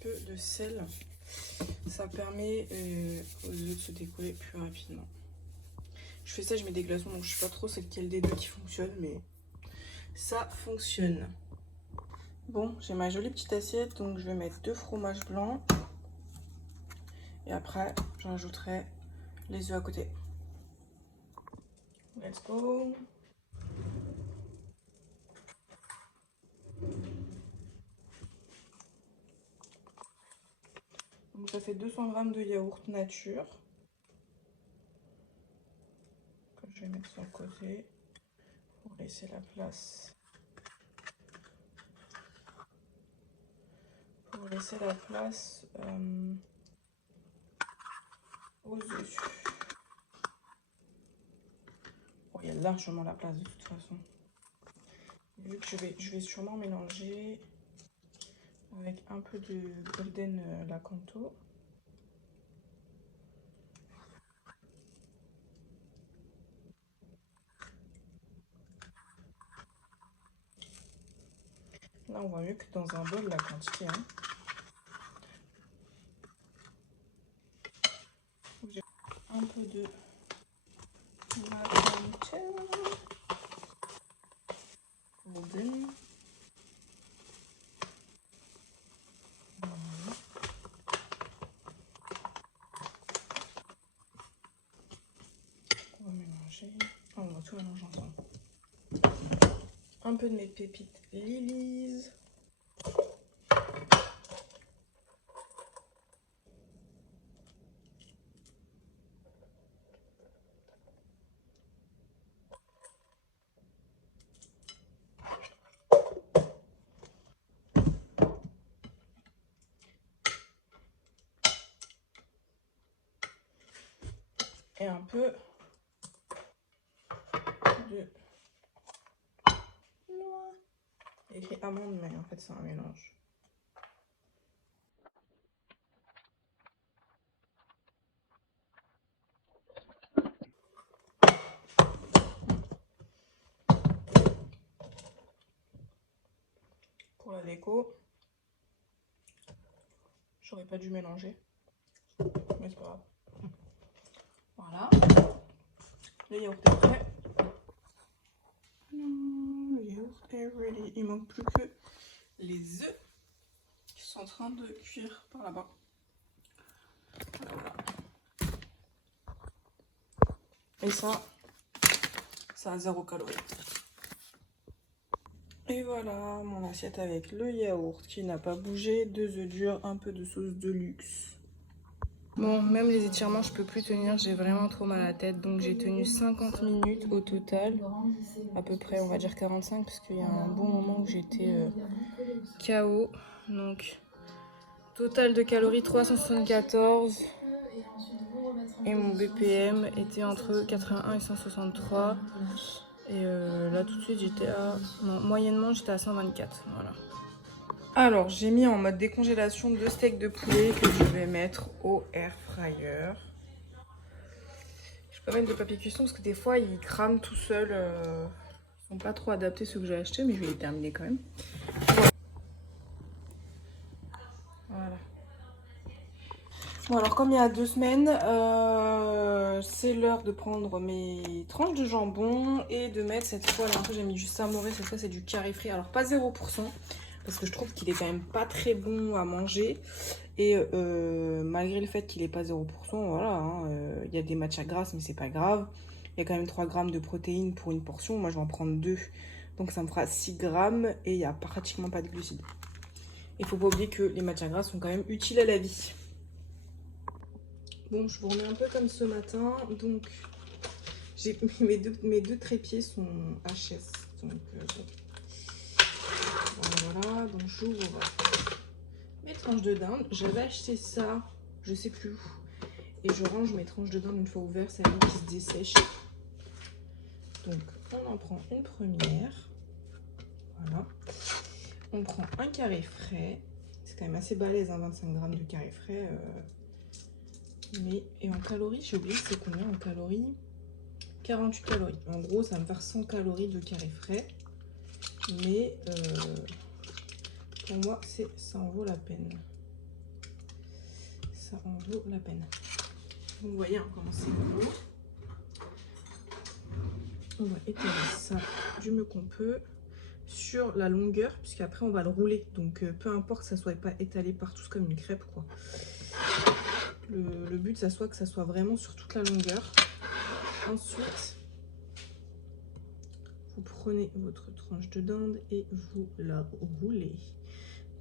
peu de sel. Ça permet aux œufs de se décoller plus rapidement. Je fais ça, je mets des glaçons, donc je sais pas trop c'est lequel des deux qui fonctionne, mais ça fonctionne. Bon, j'ai ma jolie petite assiette, donc je vais mettre 2 fromages blancs. Et après, j'ajouterai les œufs à côté. Let's go! Donc ça fait 200 g de yaourt nature. Que je vais mettre sur le côté pour laisser la place. Aux œufs. Bon, il y a largement la place de toute façon. Vu que je vais sûrement mélanger avec un peu de golden lakanto. Là, on voit mieux que dans un bol la quantité. Hein. J'ai un peu de lakanto. Golden. On va mélanger. On va tout mélanger ensemble. Un peu de mes pépites Lily's. Et un peu de noix. Il y a écrit amande, mais en fait c'est un mélange. Pour la déco, j'aurais pas dû mélanger, mais c'est pas grave. Voilà, le yaourt est prêt. Le yaourt est ready. Il manque plus que les œufs qui sont en train de cuire par là-bas. Voilà. Et ça a 0 calories. Et voilà mon assiette avec le yaourt qui n'a pas bougé, 2 œufs durs, un peu de sauce de luxe. Bon, même les étirements, je peux plus tenir, j'ai vraiment trop mal à la tête. Donc j'ai tenu 50 minutes au total, à peu près, on va dire 45, parce qu'il y a un bon moment où j'étais KO. Donc, total de calories 374. Et mon BPM était entre 81 et 163. Et là, tout de suite, j'étais à... Non, moyennement, j'étais à 124, voilà. Alors, j'ai mis en mode décongélation 2 steaks de poulet que je vais mettre au air fryer. Je peux pas mettre de papier cuisson parce que des fois, ils crament tout seuls. Ils sont pas trop adaptés ceux que j'ai achetés, mais je vais les terminer quand même. Voilà. Bon, alors comme il y a 2 semaines, c'est l'heure de prendre mes tranches de jambon et de mettre cette fois, là, j'ai mis juste Saint-Maurice, cette fois c'est du carré frit. Alors pas 0%, parce que je trouve qu'il est quand même pas très bon à manger. Et malgré le fait qu'il est pas 0%, voilà, hein, y a des matières grasses, mais c'est pas grave. Il y a quand même 3 grammes de protéines pour une portion. Moi, je vais en prendre 2. Donc, ça me fera 6 grammes et il n'y a pratiquement pas de glucides. Il faut pas oublier que les matières grasses sont quand même utiles à la vie. Bon, je vous remets un peu comme ce matin. Donc, mes deux trépieds sont HS. Donc, voilà. Donc, j'ouvre mes tranches de dinde. J'avais acheté ça, je sais plus où. Et je range mes tranches de dinde une fois ouvertes, ça évite qu'ils se dessèchent. Donc, on en prend une première. Voilà. On prend un carré frais. C'est quand même assez balèze, hein, 25 grammes de carré frais. Mais, et en calories, j'ai oublié c'est combien en calories? 48 calories. En gros, ça va me faire 100 calories de carré frais. Mais pour moi, ça en vaut la peine. ça en vaut la peine. Vous voyez hein, comment c'est gros. On va étaler ça du mieux qu'on peut sur la longueur, puisqu'après on va le rouler. Donc peu importe que ça soit pas étalé partout comme une crêpe quoi. Le but ça soit que ça soit vraiment sur toute la longueur. Ensuite, vous prenez votre tranche de dinde et vous la roulez.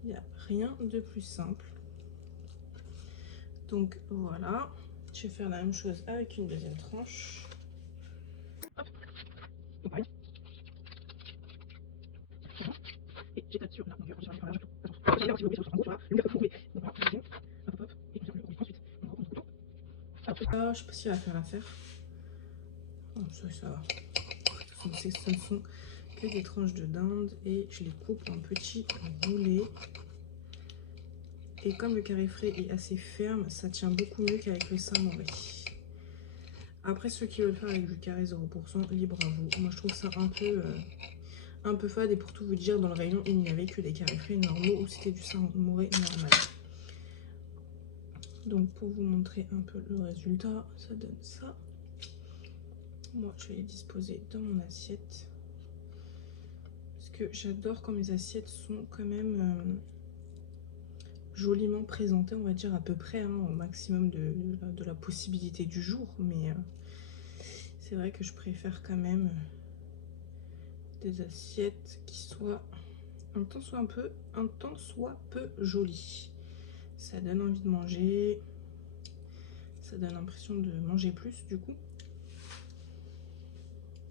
Il n'y a rien de plus simple. Donc voilà, je vais faire la même chose avec une deuxième tranche. Hop. Donc, pareil. Et j'étale sur la longueur. Ah, je sais pas si elle va faire l'affaire. Oh, ça va. Ce ne sont que des tranches de dinde et je les coupe en petits boulets. Et comme le carré frais est assez ferme, ça tient beaucoup mieux qu'avec le samouraï. Après, ceux qui veulent faire avec du carré 0%, libre à vous. Moi, je trouve ça un peu fade. Et pour tout vous dire, dans le rayon, il n'y avait que des carrés frais normaux ou c'était du samouraï normal. Donc, pour vous montrer un peu le résultat, ça donne ça. Moi, je vais les disposer dans mon assiette. Parce que j'adore quand mes assiettes sont quand même joliment présentées, on va dire à peu près, hein, au maximum de la possibilité du jour. Mais c'est vrai que je préfère quand même des assiettes qui soient un tant soit peu jolies. Ça donne envie de manger. Ça donne l'impression de manger plus du coup.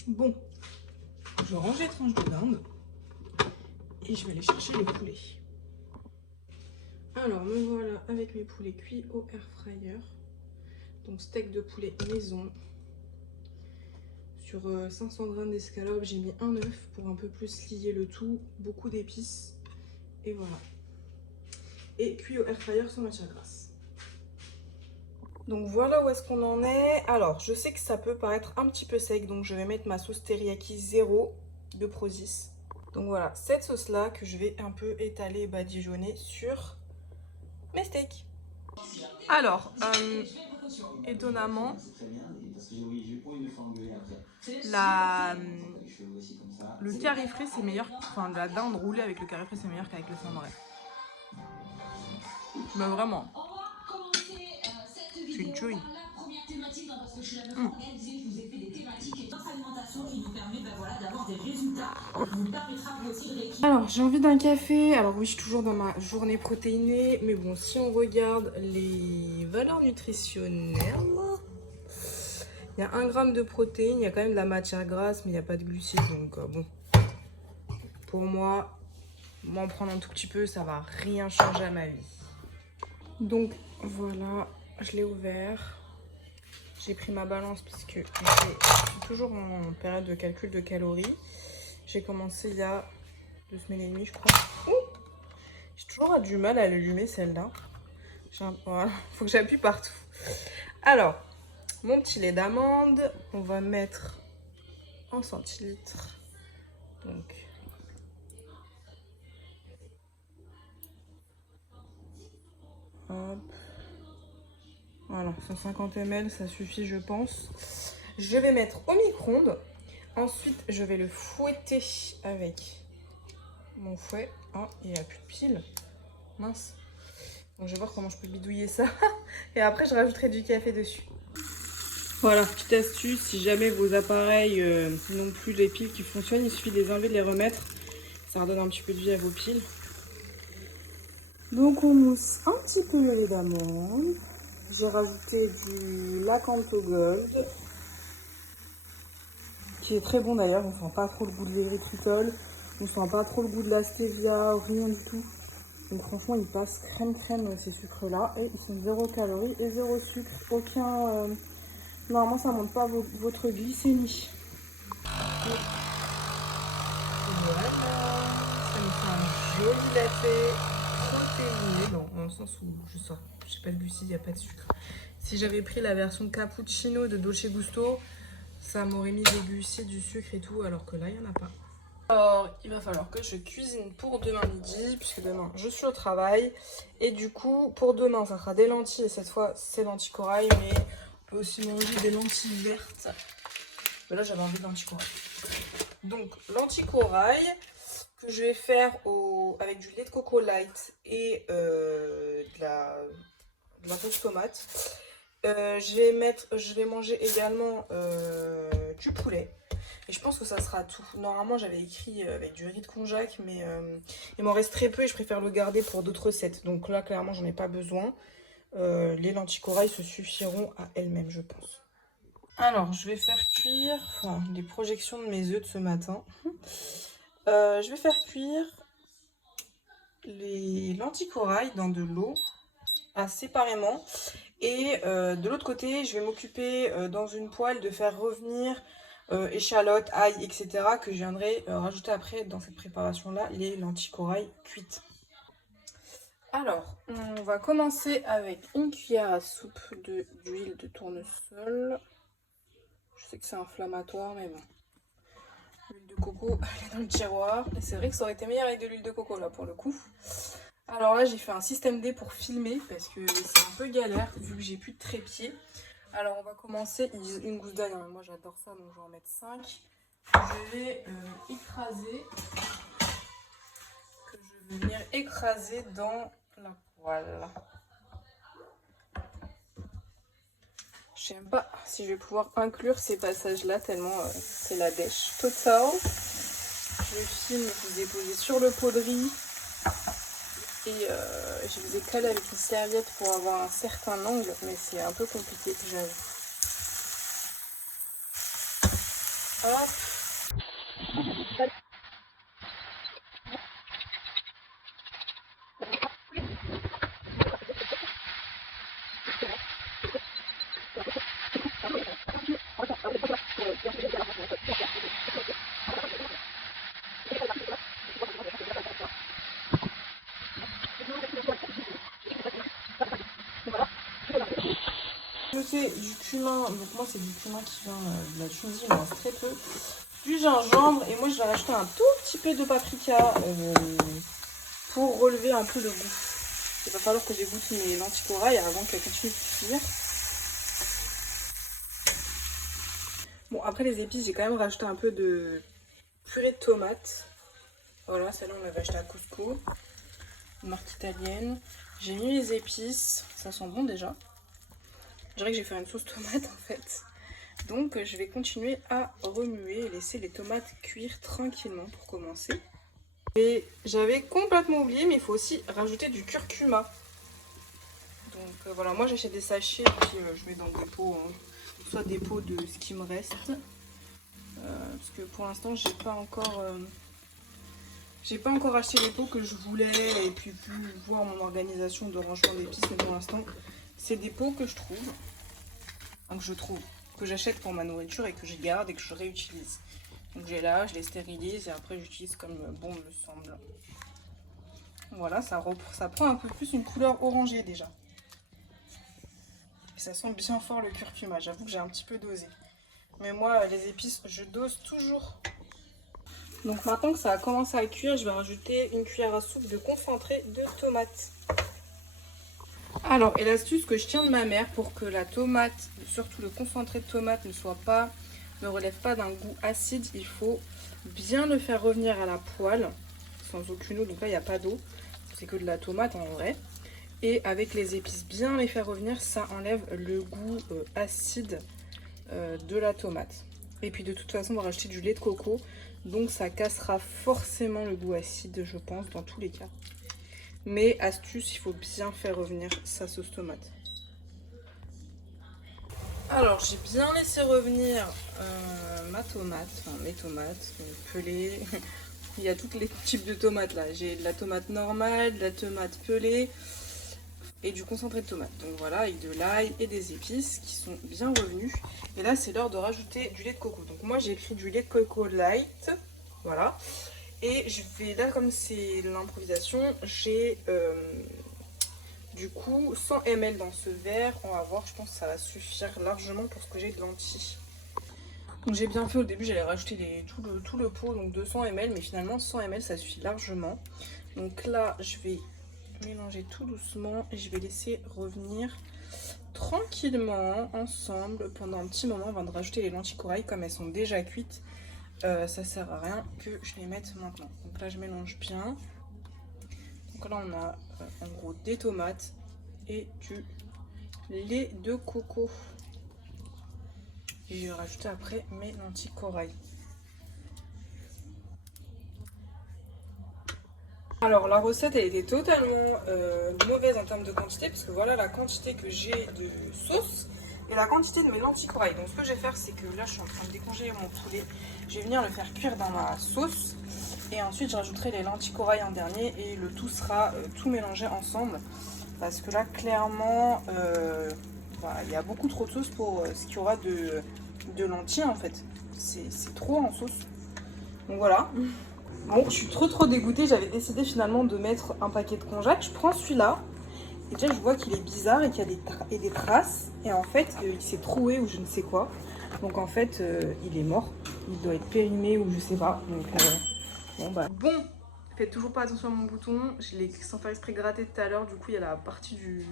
Bon, je range les tranches de dinde et je vais aller chercher les poulets. Alors me voilà avec mes poulets cuits au air fryer. Donc steak de poulet maison. Sur 500 g d'escalope, j'ai mis un œuf pour un peu plus lier le tout, beaucoup d'épices et voilà. Et cuit au air fryer sans matière grasse. Donc voilà où est-ce qu'on en est. Alors je sais que ça peut paraître un petit peu sec, donc je vais mettre ma sauce teriyaki 0 de Prozis. Donc voilà, cette sauce là que je vais un peu étaler et badigeonner sur mes steaks. Alors, étonnamment, le carré frais c'est meilleur, enfin la dinde roulée avec le carré frais c'est meilleur qu'avec le samouraï. Mais vraiment, c'est une tuerie. Alors j'ai envie d'un café. Alors oui, je suis toujours dans ma journée protéinée, mais bon, si on regarde les valeurs nutritionnelles, il y a 1 g de protéines, il y a quand même de la matière grasse, mais il n'y a pas de glucides, donc bon, pour moi, m'en prendre un tout petit peu, ça va rien changer à ma vie. Donc voilà, je l'ai ouvert. J'ai pris ma balance puisque je suis toujours en période de calcul de calories. J'ai commencé il y a 2 semaines et demie, je crois. J'ai toujours du mal à l'allumer celle-là. Voilà, faut que j'appuie partout. Alors, mon petit lait d'amande, on va mettre en centilitres. Donc, hop. Voilà, 150 ml, ça suffit, je pense. Je vais mettre au micro-ondes. Ensuite, je vais le fouetter avec mon fouet. Ah, il n'y a plus de pile. Mince. Donc, je vais voir comment je peux bidouiller ça. Et après, je rajouterai du café dessus. Voilà, petite astuce. Si jamais vos appareils n'ont plus les piles qui fonctionnent, il suffit de les enlever, de les remettre. Ça redonne un petit peu de vie à vos piles. Donc, on mousse un petit peu le lait d'amande. J'ai rajouté du Lakanto Gold, qui est très bon d'ailleurs. On sent pas trop le goût de l'érythritol, on sent pas trop le goût de la stevia, rien du tout. Donc franchement, il passe crème ces sucres là et ils sont 0 calories et 0 sucre. Aucun, normalement ça monte pas votre glycémie. Voilà, ça me fait un joli latte protéiné, dans le sens où je sors, j'ai pas de glucides, il n'y a pas de sucre. Si j'avais pris la version cappuccino de Dolce Gusto, ça m'aurait mis des glucides, du sucre et tout, alors que là, il n'y en a pas. Alors, il va falloir que je cuisine pour demain midi, puisque demain je suis au travail. Et du coup, pour demain, ça sera des lentilles. Et cette fois, c'est lentilles corail, mais on peut aussi manger des lentilles vertes. Mais là, j'avais envie de lentilles corail. Donc, lentilles corail, que je vais faire avec du lait de coco light et de la sauce tomate. Je vais manger également du poulet. Et je pense que ça sera tout. Normalement, j'avais écrit avec du riz de konjac, mais il m'en reste très peu et je préfère le garder pour d'autres recettes. Donc là, clairement, j'en ai pas besoin. Les lentilles corail se suffiront à elles-mêmes, je pense. Alors, je vais faire cuire les projections de mes œufs de ce matin. Je vais faire cuire les lentilles corail dans de l'eau séparément. Et de l'autre côté, je vais m'occuper dans une poêle de faire revenir échalotes, ail, etc. que je viendrai rajouter après dans cette préparation-là, les lentilles corail cuites. Alors, on va commencer avec une cuillère à soupe d'huile de tournesol. Je sais que c'est inflammatoire, mais bon. L'huile de coco, elle est dans le tiroir. Et c'est vrai que ça aurait été meilleur avec de l'huile de coco, là, pour le coup. Alors là, j'ai fait un système D pour filmer, parce que c'est un peu galère, vu que j'ai plus de trépied. Alors, on va commencer, une gousse d'ail, hein, moi j'adore ça, donc je vais en mettre 5. Je vais écraser, que je vais venir écraser dans la poêle. Je sais même pas si je vais pouvoir inclure ces passages-là, tellement c'est la dèche totale. Je filme, je vous ai posé sur le pot de riz. Et je les ai calés avec une serviette pour avoir un certain angle, mais c'est un peu compliqué, j'avoue. Hop. Je fais du cumin, donc moi c'est du cumin qui vient de la Tunisie, il me reste très peu. Du gingembre, et moi je vais rajouter un tout petit peu de paprika pour relever un peu le goût. Il va falloir que j'égoutte mes lentilles corail avant qu'elles continuent de cuire. Bon, après les épices, j'ai quand même rajouté un peu de purée de tomates. Voilà, celle-là on l'avait acheté à Costco, une marque italienne. J'ai mis les épices, ça sent bon déjà. Je dirais que j'ai fait une sauce tomate en fait. Donc je vais continuer à remuer et laisser les tomates cuire tranquillement pour commencer. Et j'avais complètement oublié, mais il faut aussi rajouter du curcuma. Donc voilà, moi j'achète des sachets et puis je mets dans des pots, hein, soit des pots de ce qui me reste. Parce que pour l'instant j'ai pas encore acheté les pots que je voulais et puis pu voir mon organisation de rangement d'épices, mais pour l'instant c'est des pots que je trouve. Donc que j'achète pour ma nourriture et que je garde et que je réutilise. Donc j'ai là, je les stérilise et après j'utilise comme bon me semble. Voilà, ça prend un peu plus une couleur orangée déjà. Et ça sent bien fort le curcuma, j'avoue que j'ai un petit peu dosé. Mais moi, les épices, je dose toujours. Donc maintenant que ça a commencé à cuire, je vais rajouter une cuillère à soupe de concentré de tomate. Alors, et l'astuce que je tiens de ma mère pour que la tomate, surtout le concentré de tomate, ne relève pas d'un goût acide, il faut bien le faire revenir à la poêle, sans aucune eau, donc là il n'y a pas d'eau, c'est que de la tomate en vrai. Et avec les épices, bien les faire revenir, ça enlève le goût acide de la tomate. Et puis de toute façon, on va rajouter du lait de coco, donc ça cassera forcément le goût acide, je pense, dans tous les cas. Mais astuce, il faut bien faire revenir sa sauce tomate. Alors, j'ai bien laissé revenir ma tomate, enfin mes tomates pelées. Il y a tous les types de tomates là. J'ai de la tomate normale, de la tomate pelée et du concentré de tomate. Donc voilà, avec de l'ail et des épices qui sont bien revenus. Et là, c'est l'heure de rajouter du lait de coco. Donc moi, j'ai écrit du lait de coco light. Voilà. Et je vais, là, comme c'est l'improvisation, j'ai du coup 100 ml dans ce verre. On va voir, je pense que ça va suffire largement pour ce que j'ai de lentilles. Donc j'ai bien fait au début, j'allais rajouter tout le pot, donc 200 ml, mais finalement 100 ml ça suffit largement. Donc là je vais mélanger tout doucement et je vais laisser revenir tranquillement ensemble pendant un petit moment avant de rajouter les lentilles corail. Comme elles sont déjà cuites, ça sert à rien que je les mette maintenant. Donc là je mélange bien. Donc là on a en gros des tomates et du lait de coco. Et je vais rajouter après mes lentilles corail. Alors la recette elle était totalement mauvaise en termes de quantité parce que voilà la quantité que j'ai de sauce et la quantité de mes lentilles corail. Donc ce que je vais faire c'est que là je suis en train de décongeler mon poulet. Je vais venir le faire cuire dans ma sauce et ensuite je rajouterai les lentilles corail en dernier et le tout sera tout mélangé ensemble parce que là clairement voilà, il y a beaucoup trop de sauce pour ce qu'il y aura de lentilles en fait. C'est trop en sauce. Donc voilà. Bon, je suis trop dégoûtée. J'avais décidé finalement de mettre un paquet de konjac. Je prends celui-là. Et déjà, je vois qu'il est bizarre et qu'il y a des traces. Et en fait, il s'est troué ou je ne sais quoi. Donc en fait, il est mort. Il doit être périmé ou je sais pas. Donc bon bah. Bon, faites toujours pas attention à mon bouton. Je l'ai sans faire exprès gratté tout à l'heure. Du coup, il y a la partie du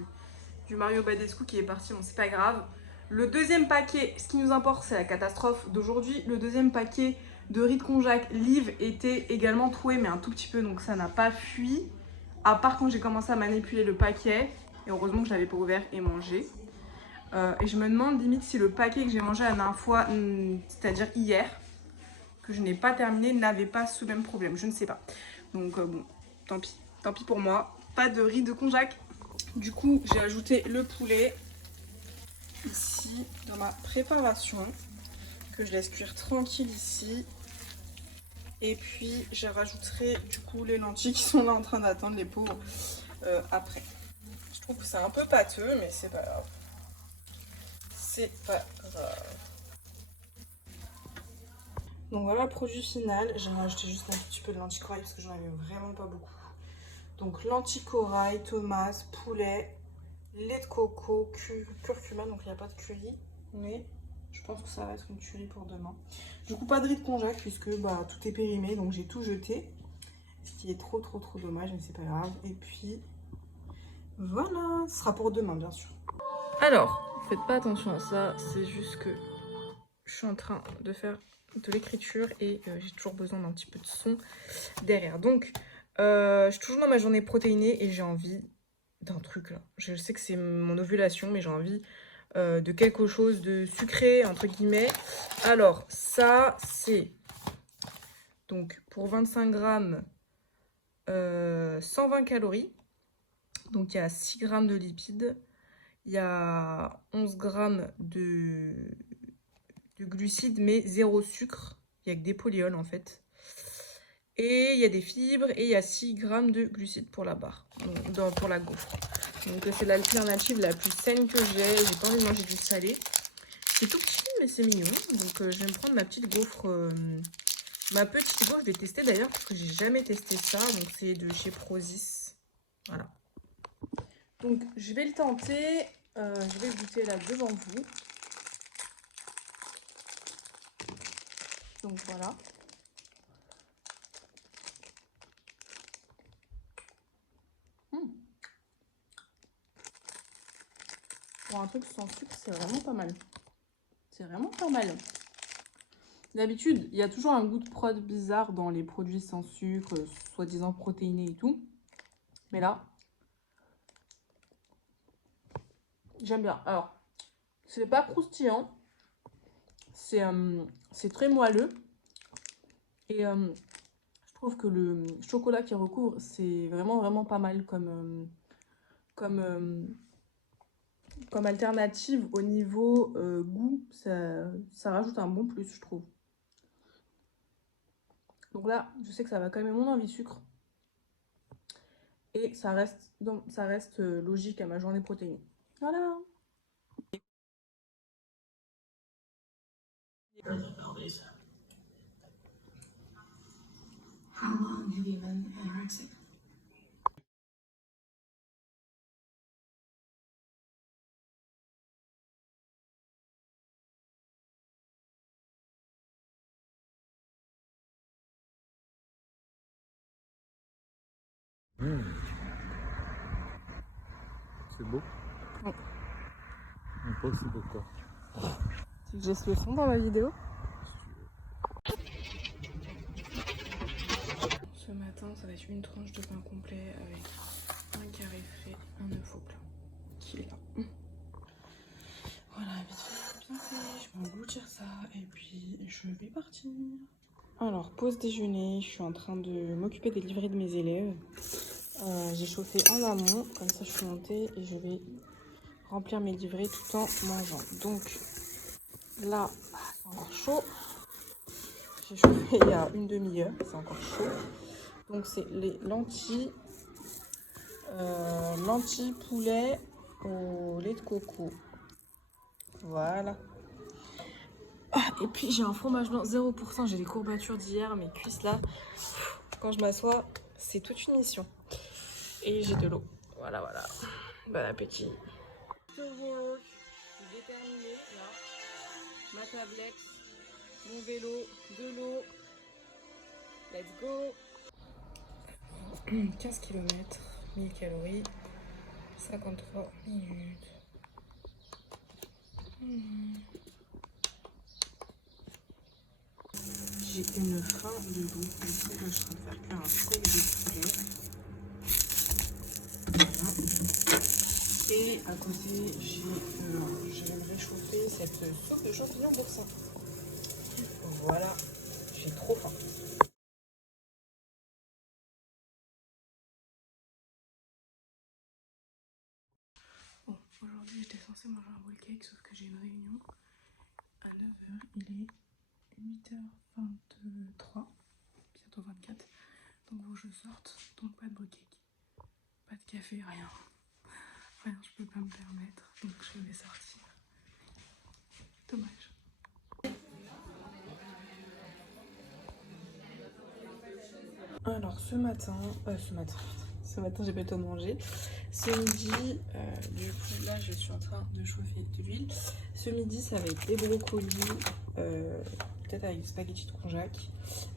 Mario Badescu qui est partie. Bon, c'est pas grave. Le deuxième paquet, ce qui nous importe, c'est la catastrophe d'aujourd'hui. Le deuxième paquet de riz de konjac Live était également troué, mais un tout petit peu, donc ça n'a pas fui. À part quand j'ai commencé à manipuler le paquet, et heureusement que je l'avais pas ouvert et mangé. Et je me demande limite si le paquet que j'ai mangé la dernière fois, c'est-à-dire hier, que je n'ai pas terminé, n'avait pas ce même problème. Je ne sais pas. Donc bon, tant pis. Tant pis pour moi. Pas de riz de konjac. Du coup, j'ai ajouté le poulet ici dans ma préparation que je laisse cuire tranquille ici. Et puis je rajouterai du coup les lentilles qui sont là en train d'attendre, les pauvres, après. Je trouve que c'est un peu pâteux, mais c'est pas grave. C'est pas grave. Donc voilà le produit final. J'ai rajouté juste un petit peu de lentilles corail parce que j'en avais vraiment pas beaucoup. Donc lentilles corail, tomates, poulet, lait de coco, curcuma, donc il n'y a pas de curry, mais je pense que ça va être une curry pour demain. Du coup, pas de riz de konjac puisque bah, tout est périmé, donc j'ai tout jeté. Ce qui est trop dommage, mais c'est pas grave. Et puis, voilà, ce sera pour demain, bien sûr. Alors, faites pas attention à ça, c'est juste que je suis en train de faire de l'écriture et j'ai toujours besoin d'un petit peu de son derrière. Donc, je suis toujours dans ma journée protéinée et j'ai envie d'un truc là. Je sais que c'est mon ovulation, mais j'ai envie de quelque chose de sucré, entre guillemets. Alors, ça, c'est donc pour 25 grammes, 120 calories. Donc, il y a 6 grammes de lipides. Il y a 11 grammes de glucides, mais zéro sucre. Il n'y a que des polyols en fait. Et il y a des fibres et il y a 6 grammes de glucides pour la barre, donc, pour la gaufre. Donc c'est l'alternative la plus saine que j'ai pas envie de manger du salé. C'est tout petit mais c'est mignon. Donc je vais me prendre ma petite gaufre. Ma petite gaufre, je vais tester d'ailleurs parce que j'ai jamais testé ça. Donc c'est de chez Prozis. Voilà. Donc je vais le tenter. Je vais goûter là devant vous. Donc voilà. Pour un truc sans sucre, c'est vraiment pas mal. C'est vraiment pas mal. D'habitude, il y a toujours un goût de prod bizarre dans les produits sans sucre, soi-disant protéinés et tout. Mais là, j'aime bien. Alors, c'est pas croustillant. C'est très moelleux. Et je trouve que le chocolat qui recouvre, c'est vraiment pas mal comme alternative au niveau goût. Ça rajoute un bon plus, je trouve. Donc là, je sais que ça va calmer mon envie de sucre. Et ça reste logique à ma journée protéinée. Voilà. How long have you been anorexic? C'est beau. Oui. Impossible quoi. Tu veux que je le son dans la vidéo? Ce matin, ça va être une tranche de pain complet avec un carré frais, un œuf au plat qui est là. Voilà, vite fait, bien fait. Je vais engloutir ça et puis je vais partir. Alors, pause déjeuner, je suis en train de m'occuper des livrets de mes élèves. J'ai chauffé en amont, comme ça je suis montée et je vais remplir mes livrets tout en mangeant. Donc là, c'est encore chaud. J'ai chauffé il y a une demi-heure, c'est encore chaud. Donc c'est les lentilles, lentilles poulet au lait de coco. Voilà. Ah, et puis j'ai un fromage blanc 0%, j'ai des courbatures d'hier, mes cuisses là, quand je m'assois, c'est toute une mission. Et j'ai de l'eau. Voilà, voilà. Bon appétit. To work. Je suis déterminée là. Ma tablette, mon vélo, de l'eau. Let's go. 15 km, 1000 calories, 53 minutes. J'ai une faim de loup. Du coup, là, je suis en train de faire cuire un steak de poulet. Voilà. Et à côté, je vais me réchauffer cette soupe de champignons d'oursin. Voilà, j'ai trop faim. Bon, aujourd'hui j'étais censée manger un bowl cake, sauf que j'ai une réunion à 9h. Il est 8h23, bientôt 24. Donc faut que je sorte, donc pas de bowl cake, pas de café, rien. Rien, je peux pas me permettre, donc je vais sortir. Dommage. Alors ce matin j'ai pas le temps de manger. Ce midi, du coup là je suis en train de chauffer de l'huile. Ce midi ça va être des brocolis, peut-être avec des spaghettis de konjac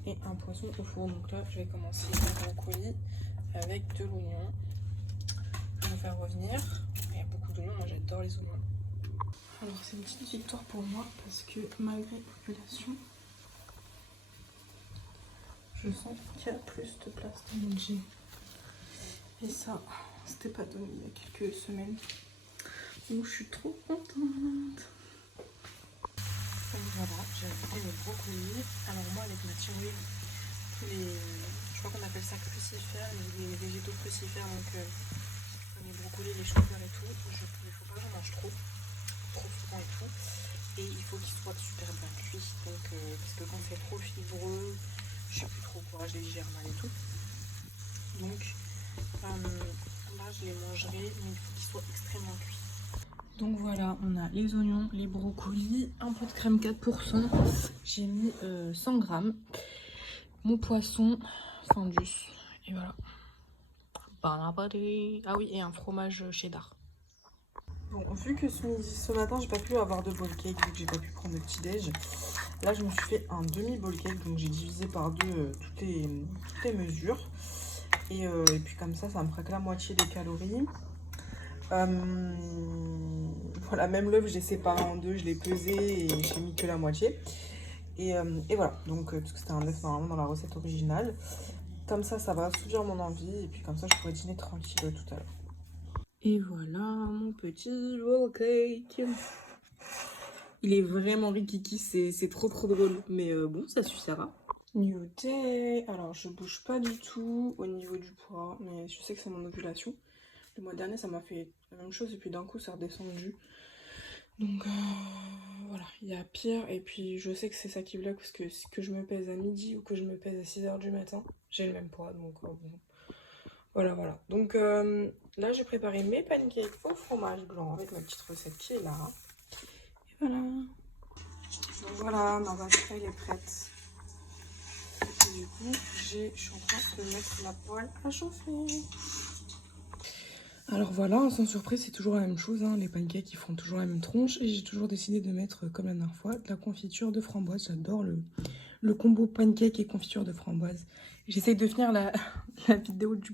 et un poisson au four. Donc là je vais commencer les brocolis avec de l'oignon. Je vais me faire revenir. Il y a beaucoup d'oignons, moi j'adore les oignons. Alors c'est une petite victoire pour moi parce que malgré la population, je sens qu'il y a plus de place dans mon jean. Et ça, c'était pas donné il y a quelques semaines. Donc je suis trop contente. Donc voilà, j'ai fait mes brocolis. Alors moi avec ma thyroïde, je crois qu'on appelle ça crucifères, les végétaux crucifères, donc les brocolis, les choux-fleurs et tout. Il faut pas que j'en mange trop souvent et tout. Et il faut qu'ils soient super bien cuits. Donc, parce que quand c'est trop fibreux, je sais plus trop quoi, je les digère mal et tout. Donc là je les mangerai, mais il faut qu'ils soient extrêmement cuits. Donc voilà, on a les oignons, les brocolis, un pot de crème 4%. J'ai mis 100 grammes. Mon poisson fendu. Et voilà. Ah oui, et un fromage cheddar. Bon, vu que ce matin j'ai pas pu avoir de bowl cake, vu que j'ai pas pu prendre de petit déj, là je me suis fait un demi bowl cake, donc j'ai divisé par deux toutes les mesures. Et puis comme ça me fera que la moitié des calories. Voilà, même l'œuf j'ai séparé en deux, je l'ai pesé et j'ai mis que la moitié. Et voilà, donc parce que c'était un œuf normalement dans la recette originale. Comme ça va assouvir mon envie et puis comme ça je pourrai dîner tranquille tout à l'heure. Et voilà mon petit bowl cake. Il est vraiment rikiki, c'est trop drôle, mais bon, ça suffira. New day. Alors je bouge pas du tout au niveau du poids, mais je sais que c'est mon ovulation. Le mois dernier ça m'a fait la même chose et puis d'un coup c'est redescendu. Donc voilà, il y a pire et puis je sais que c'est ça qui bloque parce que je me pèse à midi ou que je me pèse à 6h du matin, j'ai le même poids donc bon. Voilà. Donc là j'ai préparé mes pancakes au fromage blanc avec ma petite recette qui est là. Et voilà. Donc voilà, ma vache elle est prête. Et du coup, je suis en train de mettre la poêle à chauffer. Alors voilà, sans surprise, c'est toujours la même chose. Hein. Les pancakes, ils font toujours la même tronche. Et j'ai toujours décidé de mettre, comme la dernière fois, de la confiture de framboise. J'adore le le combo pancake et confiture de framboise. J'essaye de finir la vidéo du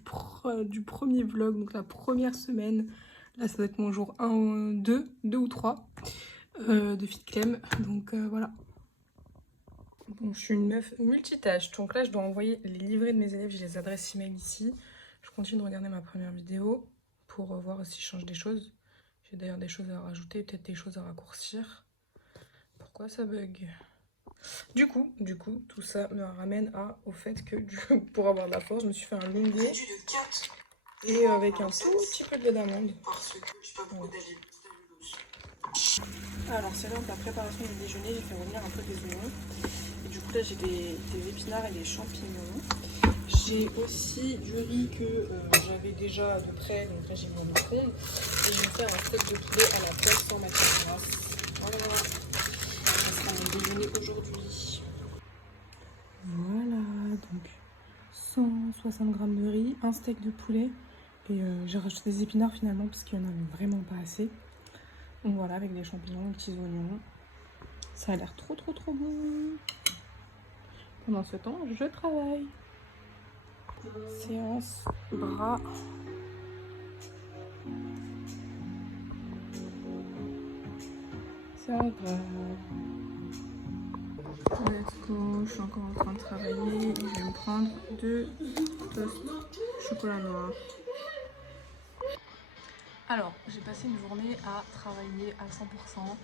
premier vlog, donc la première semaine. Là, ça doit être mon jour 1, 2 ou 3 de Fit Clem. Donc voilà. Bon, je suis une meuf multitâche. Donc là, je dois envoyer les livrets de mes élèves. J'ai les adresses email ici. Je continue de regarder ma première vidéo pour voir si je change des choses. J'ai d'ailleurs des choses à rajouter, peut-être des choses à raccourcir. Pourquoi ça bug? Du coup, tout ça me ramène au fait que pour avoir de la force, je me suis fait un longo et avec un tout petit peu de lait d'amande. Alors c'est l'heure de la préparation du déjeuner, j'ai fait revenir un peu des oignons. Et du coup là j'ai des épinards et des champignons. J'ai aussi du riz que j'avais déjà de près, donc là j'ai mis en micro-ondes. Et je vais faire un steak de poulet à la poêle sans matière grasse. Voilà, ça sera mon déjeuner aujourd'hui. Voilà, donc 160 g de riz, un steak de poulet. Et j'ai rajouté des épinards finalement parce qu'il n'y en avait vraiment pas assez. Donc voilà, avec des champignons, des petits oignons. Ça a l'air trop bon. Pendant ce temps, je travaille. Séance bras. Séance bras. Let's go, je suis encore en train de travailler et je vais me prendre 2 toasts chocolat noir. Alors, j'ai passé une journée à travailler à 100%.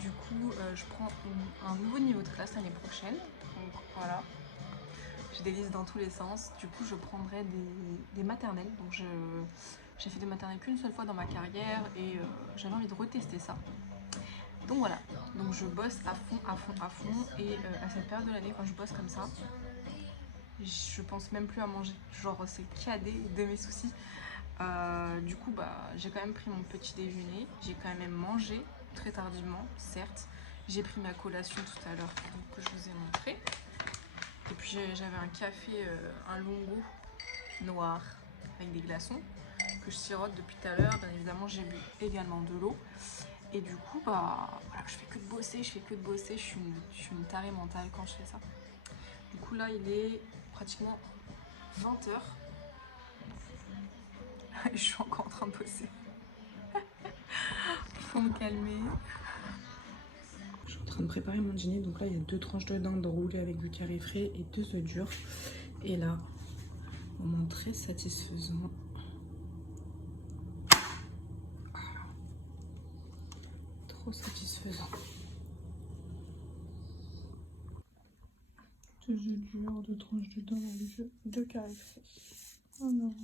Du coup, je prends un nouveau niveau de classe l'année prochaine. Donc voilà. J'ai des listes dans tous les sens. Du coup, je prendrai des maternelles. Donc j'ai fait des maternelles qu'une seule fois dans ma carrière et j'avais envie de retester ça. Donc voilà. Donc je bosse à fond. Et à cette période de l'année, quand je bosse comme ça, je pense même plus à manger. Genre, c'est cadet de mes soucis. Du coup, j'ai quand même pris mon petit déjeuner. J'ai quand même mangé très tardivement, certes. J'ai pris ma collation tout à l'heure que je vous ai montré. Et puis j'avais un café, un longo noir avec des glaçons que je sirote depuis tout à l'heure. Bien évidemment, j'ai bu également de l'eau. Et du coup, voilà, je fais que de bosser. Je suis une tarée mentale quand je fais ça. Du coup, là, il est pratiquement 20h. Je suis encore en train de bosser. Faut me calmer. Je suis en train de préparer mon dîner. Donc là, il y a 2 tranches de dinde roulées avec du carré frais et 2 œufs durs. Et là, moment très satisfaisant. Trop satisfaisant. 2 œufs durs, 2 tranches de dinde avec 2 carrés frais. Oh non.